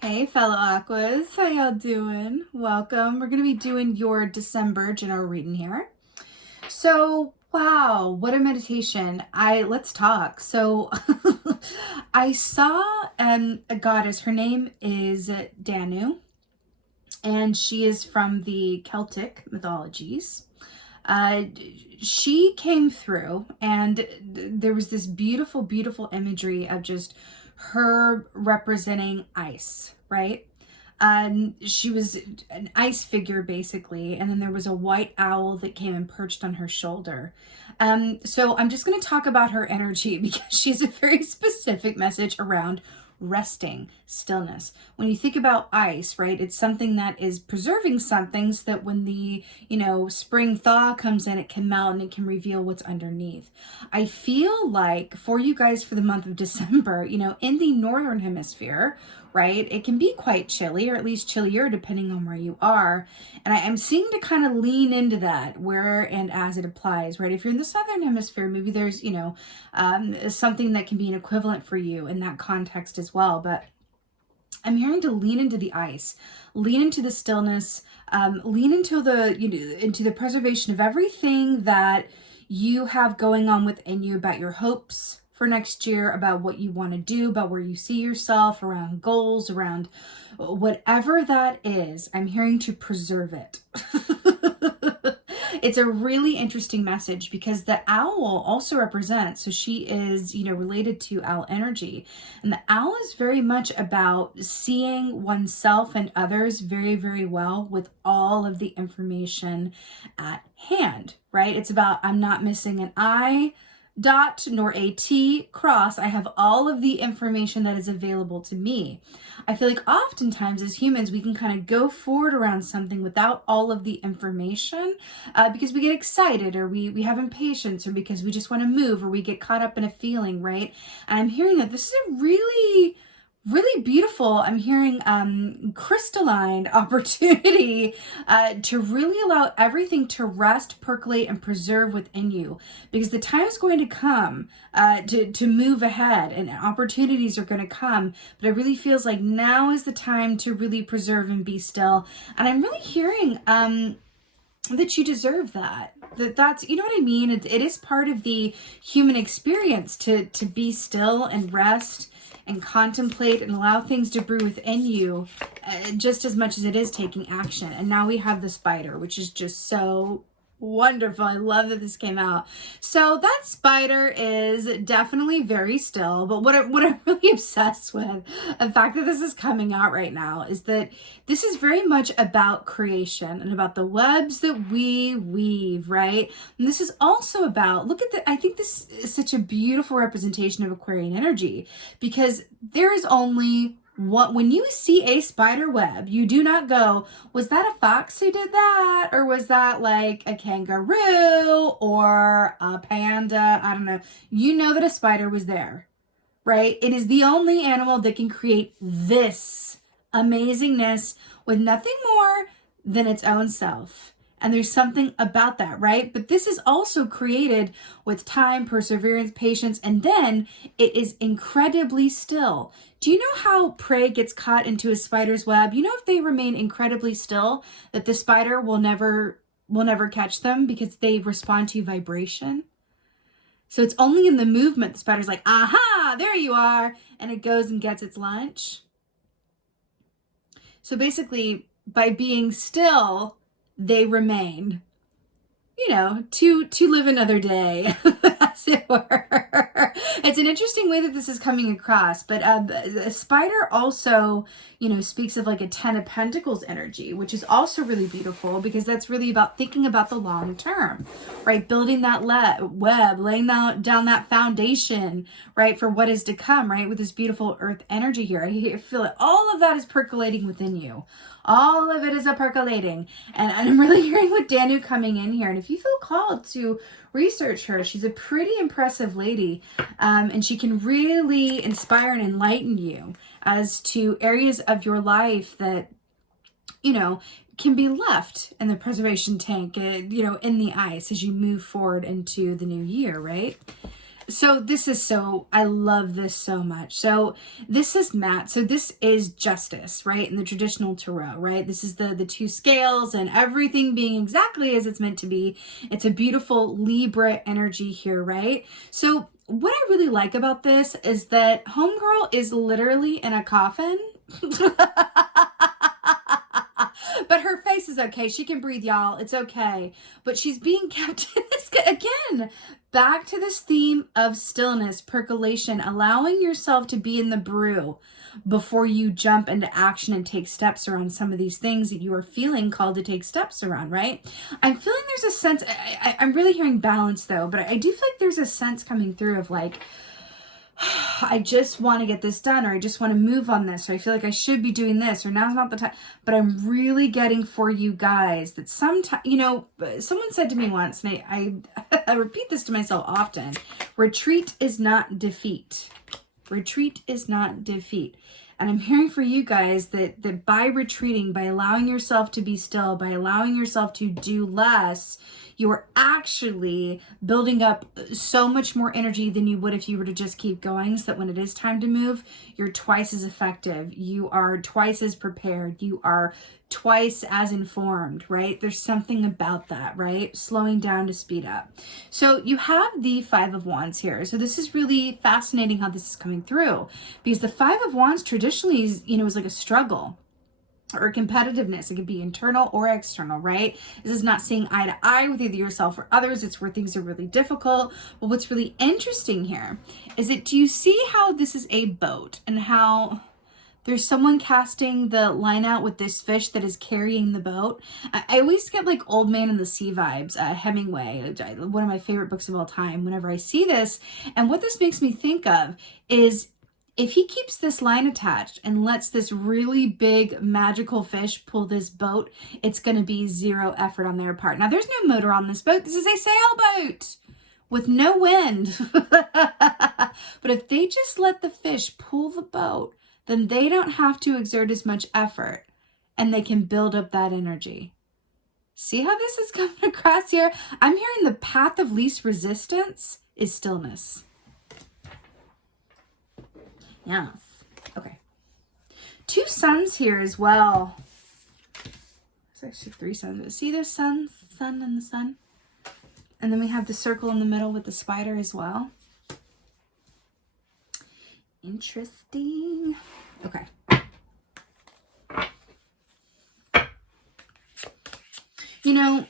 Hey fellow Aquas, how y'all doing? Welcome. We're going to be doing your December general reading here. So, wow, what a meditation. Let's talk. So, I saw a goddess. Her name is Danu, and she is from the Celtic mythologies. Uh, she came through, and there was this beautiful, beautiful imagery of just her representing ice, right? She was an ice figure basically, and then there was a white owl that came and perched on her shoulder. So I'm just going to talk about her energy because she has a very specific message around resting, stillness. When you think about ice, right, it's something that is preserving something so that when the, spring thaw comes in, it can melt and it can reveal what's underneath. I feel like for you guys for the month of December, in the northern hemisphere, right, it can be quite chilly, or at least chillier depending on where you are. And I'm seeing to kind of lean into that where and as it applies, right? If you're in the southern hemisphere, maybe there's, something that can be an equivalent for you in that context as well. But I'm hearing to lean into the ice, lean into the stillness, lean into into the preservation of everything that you have going on within you about your hopes for next year, about what you want to do, about where you see yourself, around goals, around whatever that is. I'm hearing to preserve it. It's a really interesting message because the owl also represents, so she is, related to owl energy. And the owl is very much about seeing oneself and others very, very well with all of the information at hand, right? It's about, I'm not missing an I, dot, nor a T, cross. I have all of the information that is available to me. I feel like oftentimes as humans, we can kind of go forward around something without all of the information because we get excited, or we have impatience, or because we just want to move, or we get caught up in a feeling, right? And I'm hearing that this is a really beautiful, I'm hearing crystalline opportunity to really allow everything to rest, percolate, and preserve within you, because the time is going to come to move ahead, and opportunities are going to come, but it really feels like now is the time to really preserve and be still. And I'm really hearing that you deserve that's, you know what I mean? It is part of the human experience to be still and rest and contemplate and allow things to brew within you just as much as it is taking action. And now we have the spider, which is just so wonderful. I love that this came out. So that spider is definitely very still, but what I'm really obsessed with, the fact that this is coming out right now, is that this is very much about creation and about the webs that we weave, right? And this is also about, I think this is such a beautiful representation of Aquarian energy, because there is only when you see a spider web, you do not go, was that a fox who did that? Or was that like a kangaroo or a panda? I don't know. You know that a spider was there, right? It is the only animal that can create this amazingness with nothing more than its own self. And there's something about that, right? But this is also created with time, perseverance, patience, and then it is incredibly still. Do you know how prey gets caught into a spider's web? You know, if they remain incredibly still, that the spider will never catch them because they respond to vibration. So it's only in the movement the spider's like, aha, there you are, and it goes and gets its lunch. So basically, by being still, they remain, to live another day, as it were. It's an interesting way that this is coming across, but the spider also, speaks of like a 10 of Pentacles energy, which is also really beautiful, because that's really about thinking about the long term, right? Building that web, laying down that foundation, right, for what is to come, right, with this beautiful earth energy here. I feel it. All of that is percolating within you. All of it is a percolating. And I'm really hearing with Danu coming in here. And if you feel called to research her, she's a pretty impressive lady. And she can really inspire and enlighten you as to areas of your life that, can be left in the preservation tank, in the ice as you move forward into the new year, right? So this is I love this so much. So this is Matt. So this is justice, right? In the traditional tarot, right? This is the two scales and everything being exactly as it's meant to be. It's a beautiful Libra energy here, right? So what I really like about this is that homegirl is literally in a coffin. But her face is okay. She can breathe, y'all. It's okay. But she's being kept in this, again, back to this theme of stillness, percolation, allowing yourself to be in the brew before you jump into action and take steps around some of these things that you are feeling called to take steps around, right? I'm feeling there's a sense, I'm really hearing balance though, but I do feel like there's a sense coming through of like, I just want to get this done, or I just want to move on this, or I feel like I should be doing this, or now's not the time. But I'm really getting for you guys that sometimes, you know, someone said to me once, and I repeat this to myself often, retreat is not defeat. Retreat is not defeat. And I'm hearing for you guys that by retreating, by allowing yourself to be still, by allowing yourself to do less, you are actually building up so much more energy than you would if you were to just keep going, so that when it is time to move, you're twice as effective. You are twice as prepared. You are twice as informed, right? There's something about that, right? Slowing down to speed up. So you have the Five of Wands here. So this is really fascinating how this is coming through, because the Five of Wands traditionally is, you know, is like a struggle or competitiveness. It can be internal or external, right? This is not seeing eye to eye with either yourself or others. It's where things are really difficult. But what's really interesting here is that, do you see how this is a boat and how there's someone casting the line out with this fish that is carrying the boat? I always get like Old Man and the Sea vibes, Hemingway, one of my favorite books of all time, whenever I see this. And what this makes me think of is, if he keeps this line attached and lets this really big magical fish pull this boat, it's going to be zero effort on their part. Now, there's no motor on this boat. This is a sailboat with no wind. But if they just let the fish pull the boat, then they don't have to exert as much effort and they can build up that energy. See how this is coming across here? I'm hearing the path of least resistance is stillness. Yes. Okay. Two suns here as well. It's actually three suns. But see this sun and the sun? And then we have the circle in the middle with the spider as well. Interesting. Okay. You know,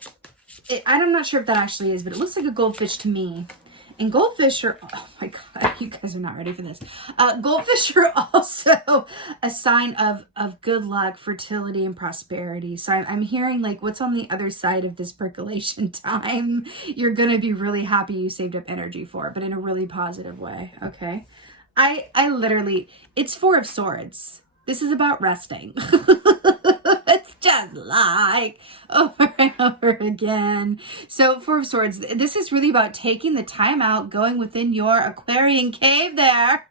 I'm not sure if that actually is, but it looks like a goldfish to me. And goldfish are, oh my God, you guys are not ready for this. Goldfish are also a sign of good luck, fertility, and prosperity. So I'm hearing like what's on the other side of this percolation time, you're going to be really happy you saved up energy for, but in a really positive way. Okay. I literally, it's Four of Swords. This is about resting. It's just like over and over again. So Four of Swords, this is really about taking the time out, going within your Aquarian cave there,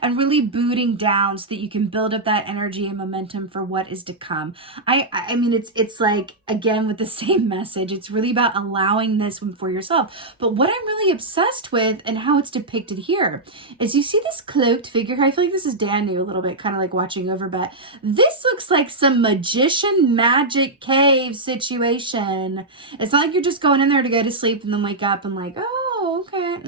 and really booting down so that you can build up that energy and momentum for what is to come. I mean, it's like, again, with the same message, it's really about allowing this for yourself. But what I'm really obsessed with and how it's depicted here is, you see this cloaked figure. I feel like this is Danu a little bit, kind of like watching over, but this looks like some magician magic cave situation. It's not like you're just going in there to go to sleep and then wake up and like, oh, okay,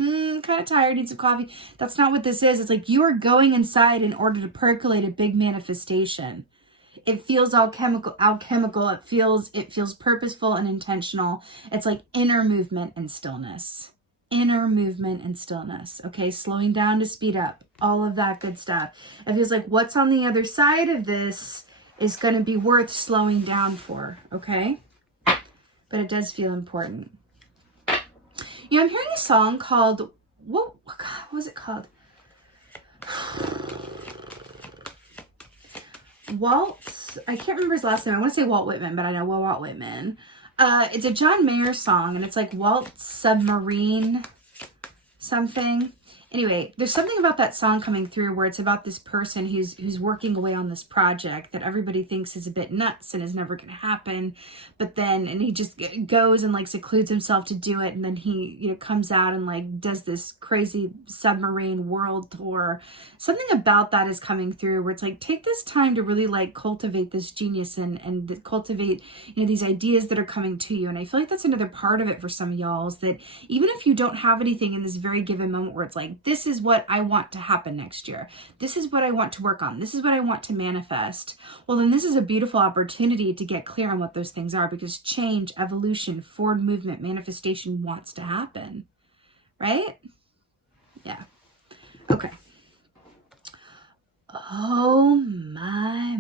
kind of tired, need some coffee. That's not what this is. It's like you are going inside in order to percolate a big manifestation. It feels alchemical. It feels purposeful and intentional. It's like inner movement and stillness. Inner movement and stillness. Okay, slowing down to speed up. All of that good stuff. It feels like what's on the other side of this is going to be worth slowing down for. Okay, but it does feel important. You know, I'm hearing a song called, what was it called? Walt, I can't remember his last name. I want to say Walt Whitman, but I know Walt Whitman. It's a John Mayer song, and it's like Walt Submarine something. Anyway, there's something about that song coming through where it's about this person who's working away on this project that everybody thinks is a bit nuts and is never going to happen. But then, and he just goes and like secludes himself to do it. And then he, you know, comes out and like does this crazy submarine world tour. Something about that is coming through where it's like, take this time to really like cultivate this genius and cultivate, you know, these ideas that are coming to you. And I feel like that's another part of it for some of y'all, is that even if you don't have anything in this very given moment where it's like, this is what I want to happen next year, this is what I want to work on, this is what I want to manifest, well, then this is a beautiful opportunity to get clear on what those things are, because change, evolution, forward movement, manifestation wants to happen, right? Yeah. Okay. Oh my.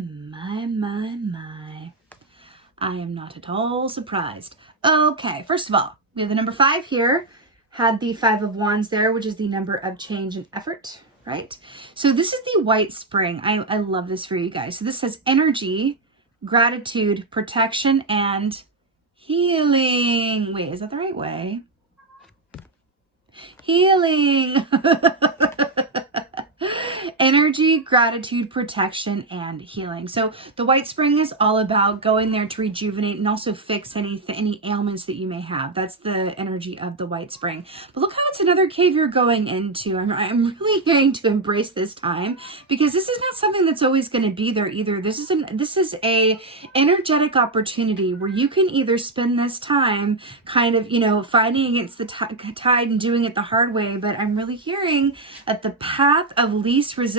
I am not at all surprised. Okay, first of all, we have the number 5 here. Had the 5 of Wands there, which is the number of change and effort, right? So this is the white spring. I love this for you guys. So this says energy, gratitude, protection, and healing. Wait, is that the right way? Healing. Energy, gratitude, protection, and healing. So the white spring is all about going there to rejuvenate and also fix any ailments that you may have. That's the energy of the white spring. But look how it's another cave you're going into. I'm really going to embrace this time, because this is not something that's always going to be there either. This is a energetic opportunity where you can either spend this time kind of, you know, fighting against the tide and doing it the hard way. But I'm really hearing that the path of least resistance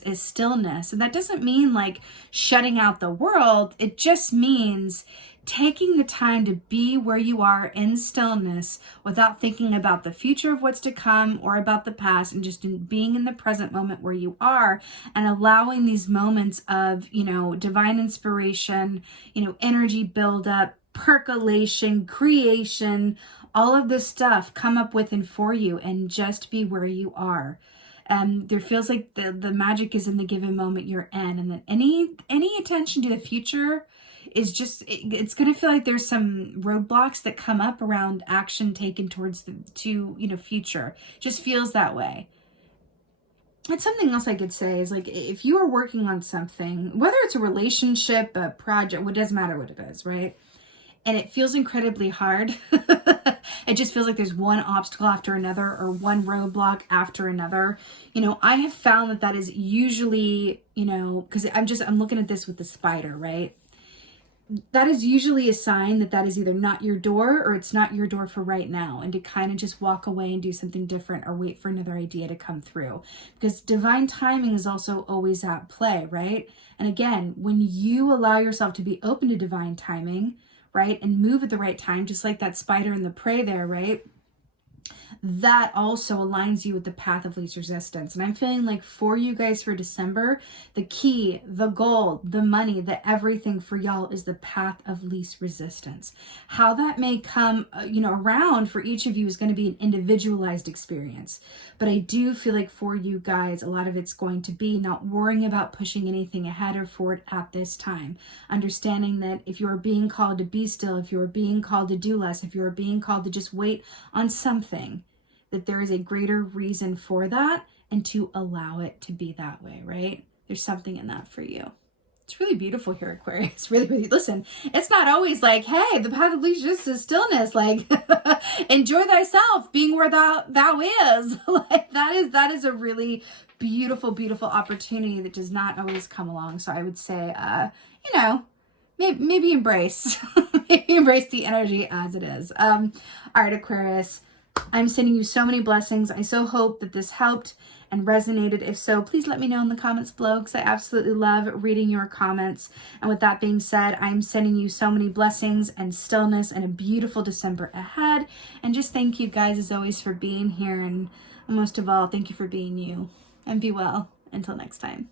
is stillness. And that doesn't mean like shutting out the world. It just means taking the time to be where you are in stillness without thinking about the future of what's to come or about the past, and just being in the present moment where you are, and allowing these moments of, you know, divine inspiration, you know, energy buildup, percolation, creation, all of this stuff come up with and for you, and just be where you are. There feels like the magic is in the given moment you're in, and that any attention to the future is just, it's going to feel like there's some roadblocks that come up around action taken towards future. Just feels that way. And something else I could say is, like, if you are working on something, whether it's a relationship, a project, it doesn't matter what it is, right? And it feels incredibly hard. It just feels like there's one obstacle after another, or one roadblock after another. You know, I have found that is usually, you know, because I'm looking at this with the spider, right? That is usually a sign that is either not your door, or it's not your door for right now, and to kind of just walk away and do something different, or wait for another idea to come through, because divine timing is also always at play, right? And again, when you allow yourself to be open to divine timing, right, and move at the right time, just like that spider in the prey there, right, that also aligns you with the path of least resistance. And I'm feeling like for you guys for December, the key, the goal, the money, the everything for y'all is the path of least resistance. How that may come, around for each of you is going to be an individualized experience. But I do feel like for you guys, a lot of it's going to be not worrying about pushing anything ahead or forward at this time. Understanding that if you're being called to be still, if you're being called to do less, if you're being called to just wait on something, that there is a greater reason for that, and to allow it to be that way, right? There's something in that for you. It's really beautiful here, Aquarius. Really, really, listen, it's not always like, hey, the path of least resistance is stillness. Like, enjoy thyself, being where thou is. Like, that is a really beautiful, beautiful opportunity that does not always come along. So I would say, maybe embrace, maybe embrace the energy as it is. All right, Aquarius. I'm sending you so many blessings. I so hope that this helped and resonated. If so, please let me know in the comments below, because I absolutely love reading your comments. And with that being said, I'm sending you so many blessings and stillness and a beautiful December ahead. And just thank you guys as always for being here. And most of all, thank you for being you. And be well until next time.